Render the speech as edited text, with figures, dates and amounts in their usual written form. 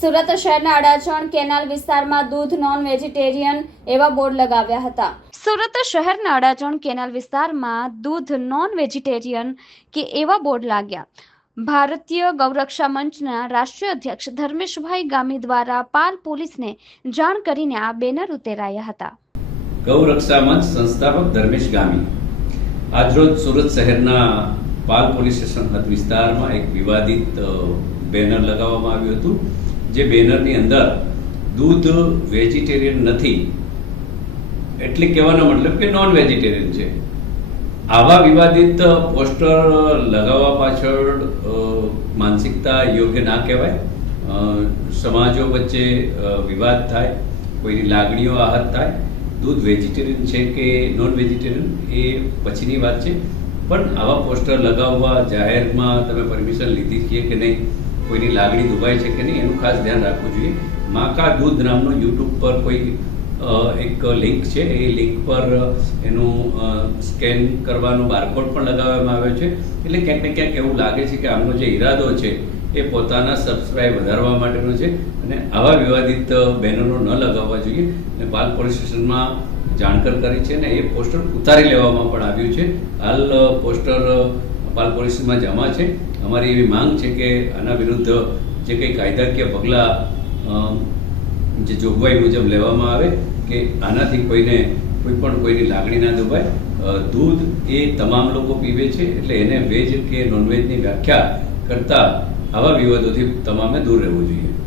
સુરત શહેરના અડાજણ કેનાલ વિસ્તારમાં દૂધ નોન વેજીટેરિયન એવા બોર્ડ લગાવ્યા હતા। સુરત શહેરના અડાજણ કેનાલ વિસ્તારમાં દૂધ નોન વેજીટેરિયન કે એવા બોર્ડ લાગ્યા। ભારતીય ગૌરક્ષા મંચના રાષ્ટ્રીય અધ્યક્ષ ધર્મેશભાઈ ગામી દ્વારા પાલ પોલીસને જાણ કરીને આ બેનર ઉતેરાયા હતા। ગૌરક્ષા મંચ સંસ્થાપક ધર્મેશ ગામી આજરોજ સુરત શહેરના પાલ પોલીસ સ્ટેશન હદ વિસ્તારમાં એક વિવાદિત બેનર લગાવવામાં આવ્યું હતું, જે બેનરની અંદર દૂધ વેજીટેરિયન નથી એટલે કહેવાનો મતલબ કે નોન વેજીટેરિયન છે। આવા વિવાદિત પોસ્ટર લગાવવા પાછળ માનસિકતા યોગ્ય ના કહેવાય। સમાજો વચ્ચે વિવાદ થાય, કોઈની લાગણીઓ આહત થાય। દૂધ વેજીટેરિયન છે કે નોન વેજીટેરિયન એ પછીની વાત છે, પણ આવા પોસ્ટર લગાવવા જાહેરમાં તમે પરમિશન લીધી છે કે નહીં, કોઈની લાગણી દુભાય છે કે નહીં, એનું ખાસ ધ્યાન રાખવું જોઈએ। મા કા દૂધ નામનો યુટ્યુબ પર કોઈ એક લિંક છે, એ લિંક પર એનું સ્કેન કરવાનો બારકોડ પણ લગાવવામાં આવ્યો છે। એટલે ક્યાંક ને ક્યાંક એવું લાગે છે કે આમનો જે ઈરાદો છે એ પોતાના સબસ્ક્રાઇબ વધારવા માટેનો છે, અને આવા વિવાદિત બેનરો ન લગાવવા જોઈએ। અને પાલ પોલીસ સ્ટેશનમાં જાણકાર કરી છે ને એ પોસ્ટર ઉતારી લેવામાં પણ આવ્યું છે। હાલ પોસ્ટર પાલ પોલીસમાં જમા છે। અમારી એવી માંગ છે કે આના વિરુદ્ધ જે કંઈ કાયદાકીય પગલાં જે જોગવાઈ મુજબ લેવામાં આવે, કે આનાથી કોઈની લાગણી ના દુભાય। દૂધ એ તમામ લોકો પીવે છે, એટલે એને વેજ કે નોનવેજની વ્યાખ્યા કરતાં આવા વિવાદોથી તમામે દૂર રહેવું જોઈએ।